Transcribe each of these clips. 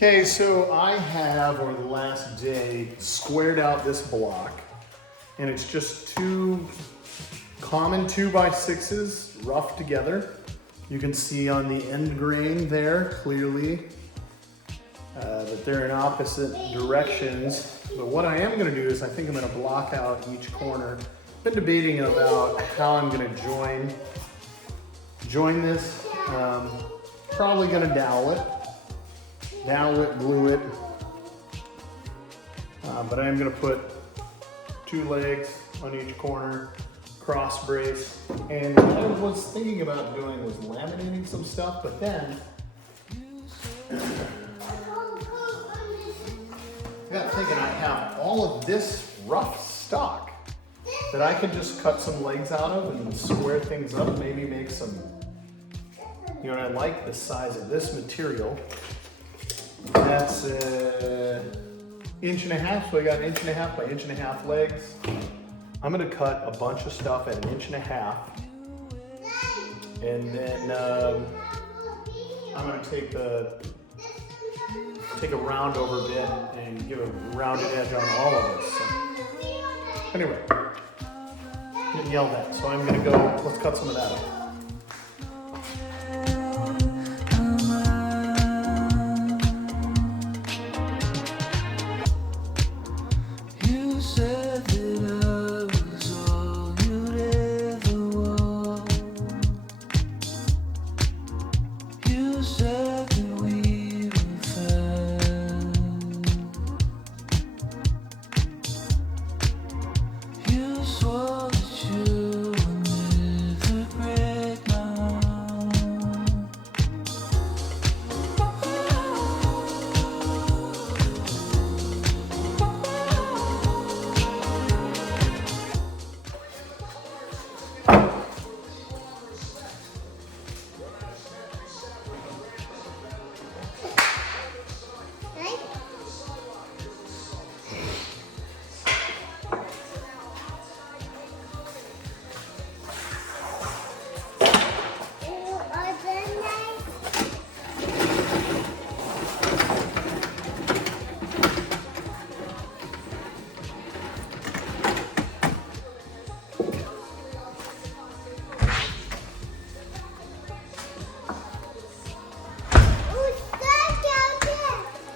Okay, so I have, over the last day, squared out this block, and it's just two common 2x6s roughed together. You can see on the end grain there clearly that they're in opposite directions. But what I am going to do is I think I'm going to block out each corner. I've been debating about how I'm going to join this. Probably going to dowel it, glue it. But I am going to put two legs on each corner, cross brace. And what I was thinking about doing was laminating some stuff, but then I got thinking I have all of this rough stock that I could just cut some legs out of and square things up, maybe make some, you know, and I like the size of this material. That's 1.5 inches, so I got 1.5 inches by 1.5 inches legs. I'm gonna cut a bunch of stuff at 1.5 inches, and then I'm gonna take a round over bit and give a rounded edge on all of this. So, anyway, getting yelled at, so I'm gonna go, let's cut some of that up.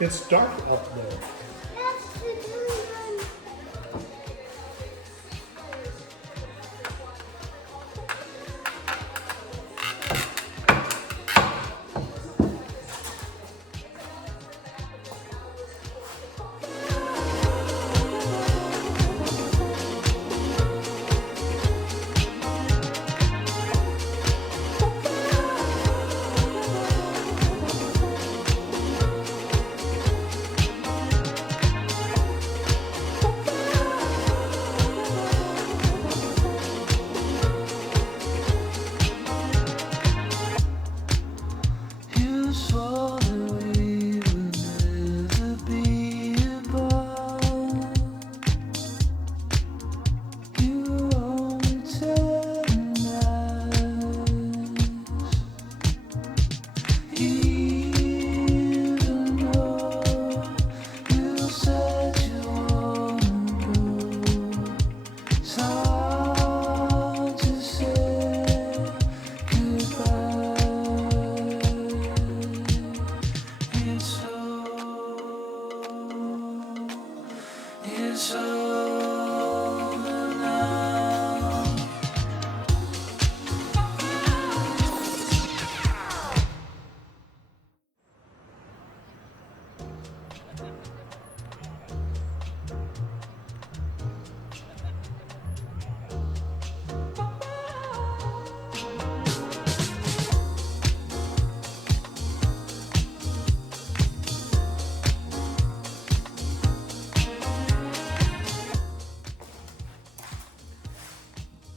It's dark up there.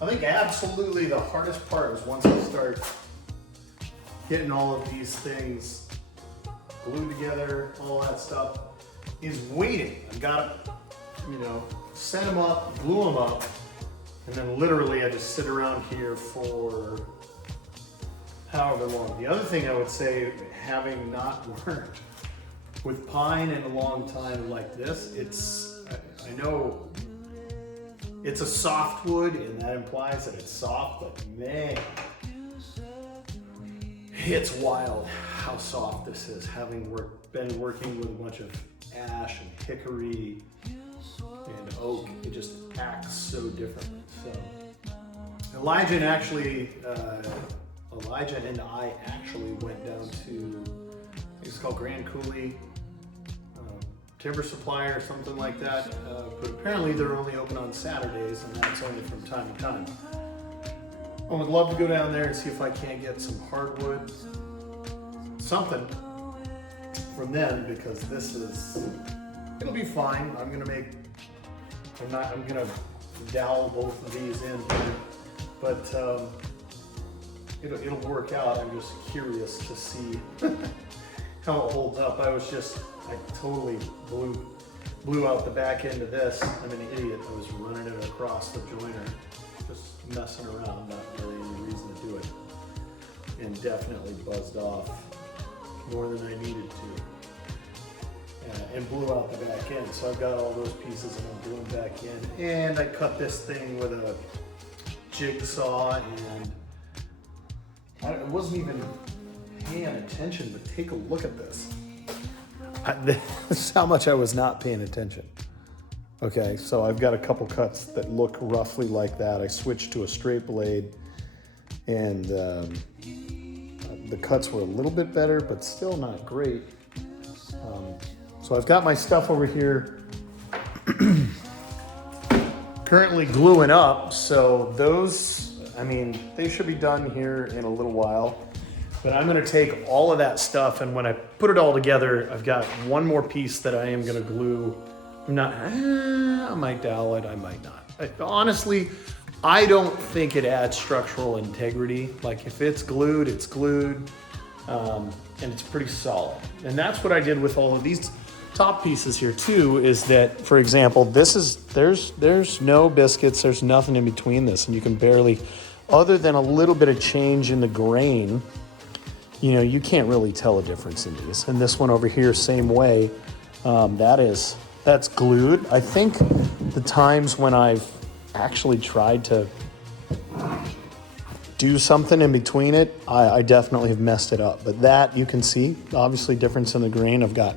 I think absolutely the hardest part is once I start getting all of these things glued together, all that stuff, is waiting. I've got to, you know, set them up, glue them up, and then literally I just sit around here for however long. The other thing I would say, having not worked with pine and a long time like this, I know it's a soft wood and that implies that it's soft, but man, it's wild how soft this is, having been working with a bunch of ash and hickory and oak. It just acts so differently. So Elijah and I actually went down to, I think it's called Grand Coulee Timber Supply or something like that, but apparently they're only open on Saturdays, and that's only from time to time. I would love to go down there and see if I can't get some hardwood, something from them, because it'll be fine. I'm gonna dowel both of these in here, but it'll work out. I'm just curious to see how it holds up. I totally blew out the back end of this. I'm an idiot. I was running it across the joiner, just messing around, not really any reason to do it. And definitely buzzed off more than I needed to. And blew out the back end. So I've got all those pieces and I'm gluing back in. And I cut this thing with a jigsaw, and I wasn't even paying attention, but take a look at this. This is how much I was not paying attention. Okay, so I've got a couple cuts that look roughly like that. I switched to a straight blade, and the cuts were a little bit better, but still not great. So I've got my stuff over here currently gluing up. So those, they should be done here in a little while. But I'm gonna take all of that stuff, and when I put it all together, I've got one more piece that I am gonna glue. I might dowel it, I might not. Honestly, I don't think it adds structural integrity. Like, if it's glued, it's glued, and it's pretty solid. And that's what I did with all of these top pieces here too, is that, for example, there's no biscuits, there's nothing in between this, and you can barely, other than a little bit of change in the grain, you can't really tell a difference in these. And this one over here, same way. That's glued. I think the times when I've actually tried to do something in between it, I definitely have messed it up. But that, you can see, obviously difference in the grain. I've got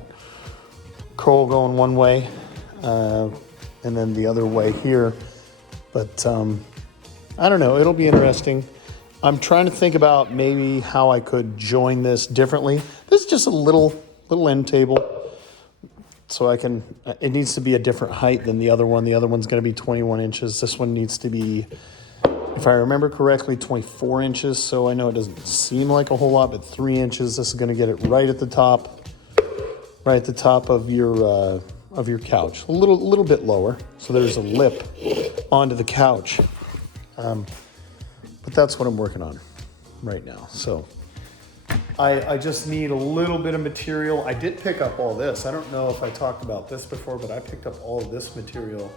curl going one way, and then the other way here. But I don't know, it'll be interesting. I'm trying to think about maybe how I could join this differently. This is just a little end table. So it needs to be a different height than the other one. The other one's gonna be 21 inches. This one needs to be, if I remember correctly, 24 inches. So I know it doesn't seem like a whole lot, but 3 inches. This is gonna get it right at the top of your couch. A little bit lower. So there's a lip onto the couch. But that's what I'm working on right now. So I just need a little bit of material. I did pick up all this. I don't know if I talked about this before, but I picked up all of this material,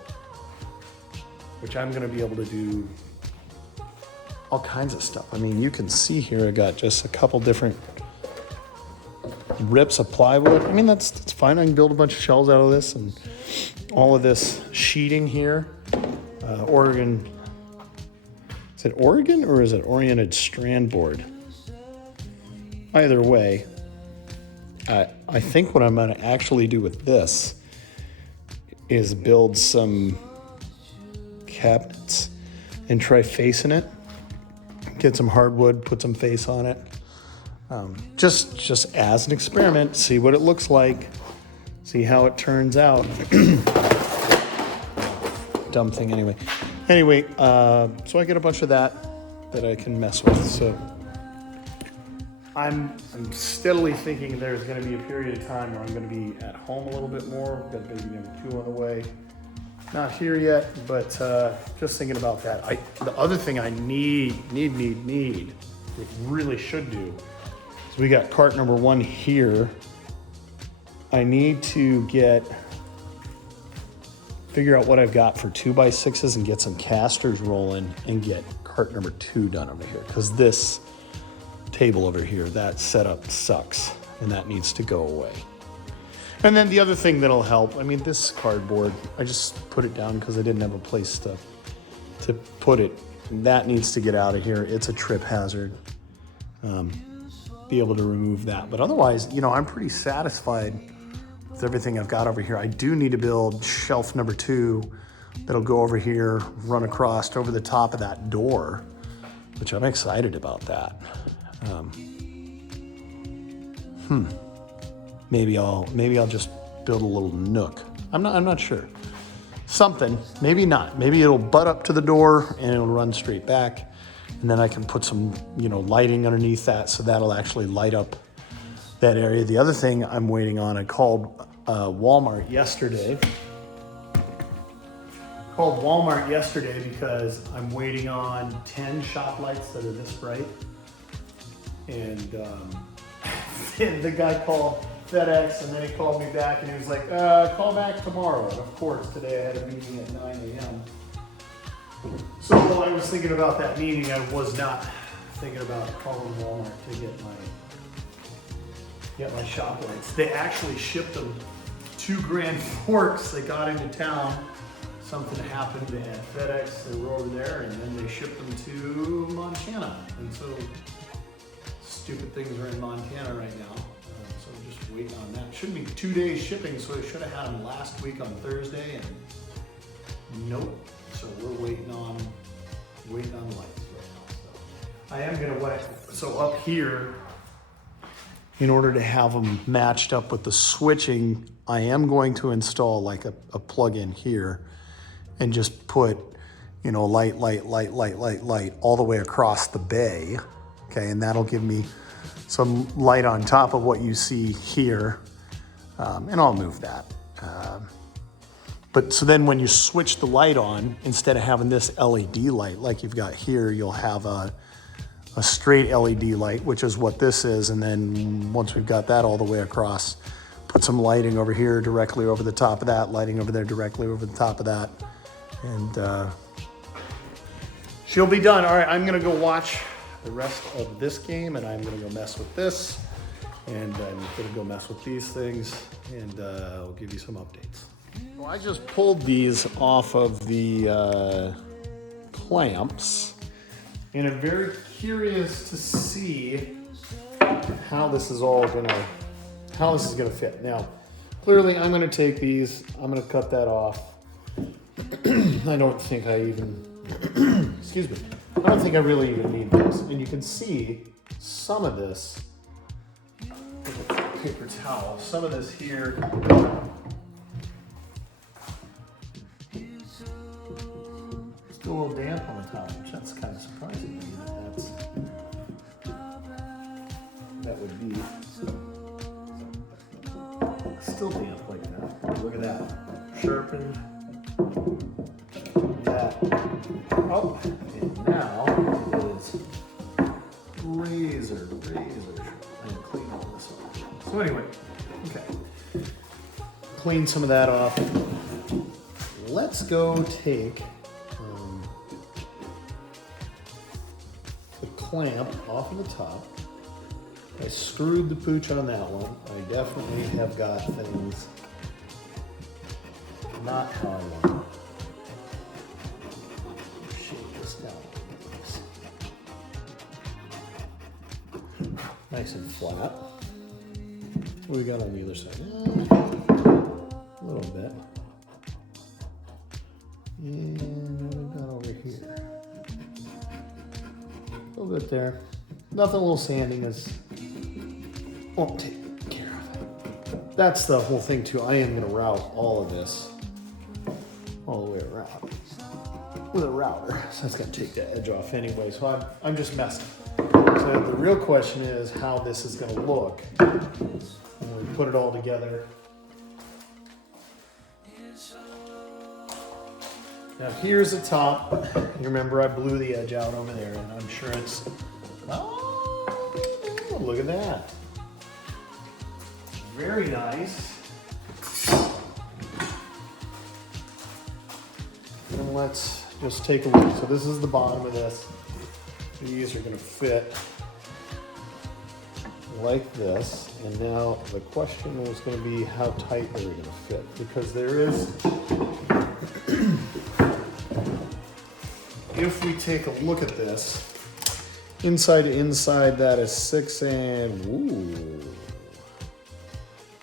which I'm gonna be able to do all kinds of stuff. You can see here, I got just a couple different rips of plywood. That's fine. I can build a bunch of shelves out of this, and all of this sheeting here. Oregon. Is it Oregon or is it oriented strand board? Either way, I think what I'm going to actually do with this is build some cabinets and try facing it. Get some hardwood, put some face on it. Just as an experiment, see what it looks like, see how it turns out. Dumb thing anyway. So I get a bunch of that I can mess with. So I'm steadily thinking there's going to be a period of time where I'm going to be at home a little bit more. Got baby number 2 on the way. Not here yet, but just thinking about that. The other thing I need, it really should do, is we got cart number 1 here. I need to figure out what I've got for 2x6s and get some casters rolling and get cart number 2 done over here. Because this table over here, that setup sucks and that needs to go away. And then the other thing that'll help, I mean, this cardboard, I just put it down because I didn't have a place to put it. That needs to get out of here. It's a trip hazard. Be able to remove that. But otherwise, you know, I'm pretty satisfied with everything I've got over here. I do need to build shelf number 2 that'll go over here, run across over the top of that door, which I'm excited about that. Maybe I'll just build a little nook. I'm not sure. Something, maybe not. Maybe it'll butt up to the door and it'll run straight back. And then I can put some, you know, lighting underneath that so that'll actually light up that area. The other thing I'm waiting on, I called Walmart yesterday. Because I'm waiting on 10 shop lights that are this bright. And the guy called FedEx and then he called me back and he was like, call back tomorrow. And of course, today I had a meeting at 9 a.m. So while I was thinking about that meeting, I was not thinking about calling Walmart to get my shop lights. They actually shipped them to Grand Forks. They got into town. Something happened at FedEx. They were over there, and then they shipped them to Montana. And so stupid things are in Montana right now. So I'm just waiting on that. Should be 2 days shipping, so I should have had them last week on Thursday, and nope. So we're waiting on lights right now. So I am gonna so up here, in order to have them matched up with the switching, I am going to install like a plug-in here and just put, you know, light all the way across the bay. Okay, and that'll give me some light on top of what you see here. And I'll move that. But so then when you switch the light on, instead of having this LED light like you've got here, you'll have a straight LED light, which is what this is. And then once we've got that all the way across, put some lighting over here directly over the top of that, lighting over there directly over the top of that. And she'll be done. All right, I'm gonna go watch the rest of this game and I'm gonna go mess with this. And I'm gonna go mess with these things and I'll give you some updates. Well, I just pulled these off of the clamps, and I'm very curious to see how this is gonna fit. Now, clearly, I'm gonna take these. I'm gonna cut that off. I don't think I even. Excuse me. I don't think I really even need this. And you can see some of this. With a paper towel. Some of this here. A little damp on the top, which that's kind of surprising to me that would be still damp like that. Look at that. Sharpened that up, and now it is razor sharp. And clean all this off. So anyway, okay. Clean some of that off. Let's go take clamp off of the top. I screwed the pooch on that one. I definitely have got things not how I want. Shake this down. Nice and flat. What we got on the other side? A little bit. And what we got over here? A little bit there. Nothing a little sanding won't take care of it. That's the whole thing too. I am going to route all of this all the way around with a router. So that's going to take the edge off anyway. So I'm just messing. So the real question is how this is going to look when we put it all together. Now here's the top. You remember I blew the edge out over there, and I'm sure it's, oh, look at that. Very nice. And let's just take a look. So this is the bottom of this. These are gonna fit like this. And now the question was going to be how tight they were going to fit, because there is, if we take a look at this, inside to inside, that is 6 and, ooh,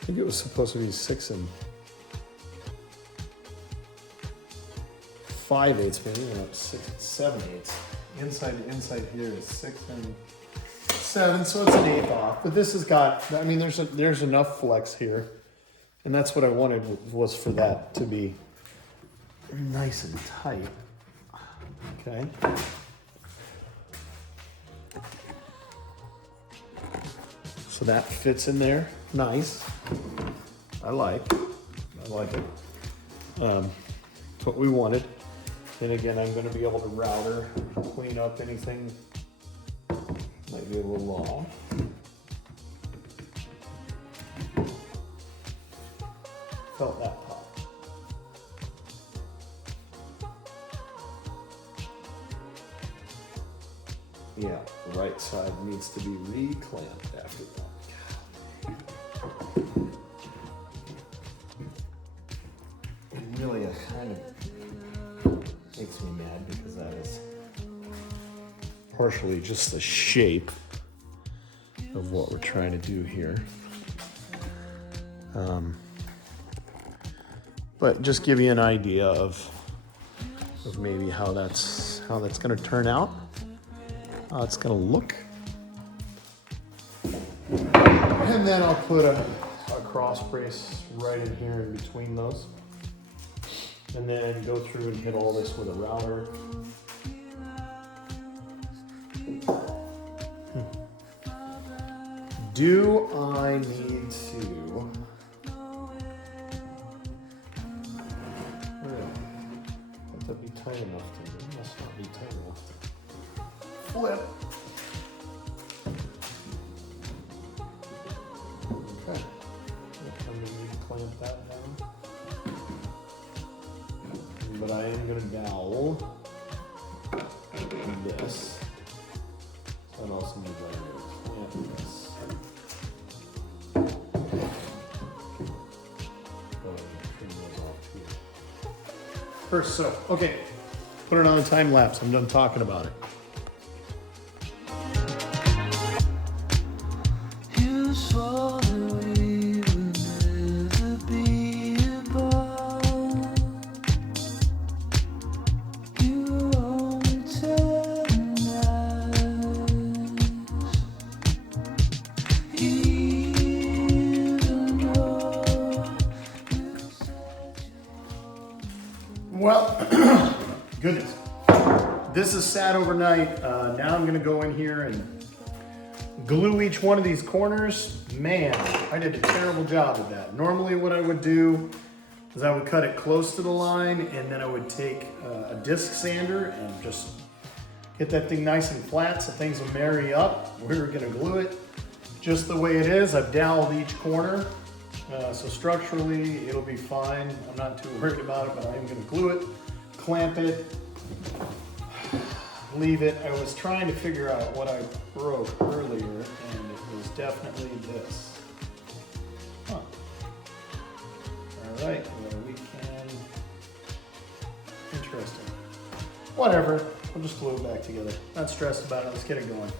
I think it was supposed to be 6 and 5/8, maybe not 6 and 7/8. Inside to inside here is 6 and 7, so it's an 1/8 off. But this has got, I mean, there's enough flex here, and that's what I wanted, was for that to be nice and tight. Okay. So that fits in there, nice. I like it. It's what we wanted. And again, I'm going to be able to router, clean up anything might be a little off. Felt that pop. Yeah, the right side needs to be re-clamped after that. Really, it kind of makes me mad because that is partially just the shape of what we're trying to do here. But just give you an idea of maybe how that's going to turn out, how it's going to look. And then I'll put a cross brace right in here in between those. And then go through and hit all this with a router. Do I need to? Let that be tight enough to, it must not be tight enough to flip. Okay. I'm going to need to clamp that down. But I am going to dowel this. So I'll also need to clamp this. First, so, okay, put it on a time lapse. I'm done talking about it. Well, goodness, this is sat overnight. Now I'm gonna go in here and glue each one of these corners. Man, I did a terrible job of that. Normally what I would do is I would cut it close to the line, and then I would take a disc sander and just get that thing nice and flat so things will marry up. We're gonna glue it just the way it is. I've doweled each corner. So structurally, it'll be fine. I'm not too worried about it, but I am going to glue it, clamp it, leave it. I was trying to figure out what I broke earlier, and it was definitely this. Huh. All right, well, we can, interesting. Whatever, I'll just glue it back together. Not stressed about it, let's get it going.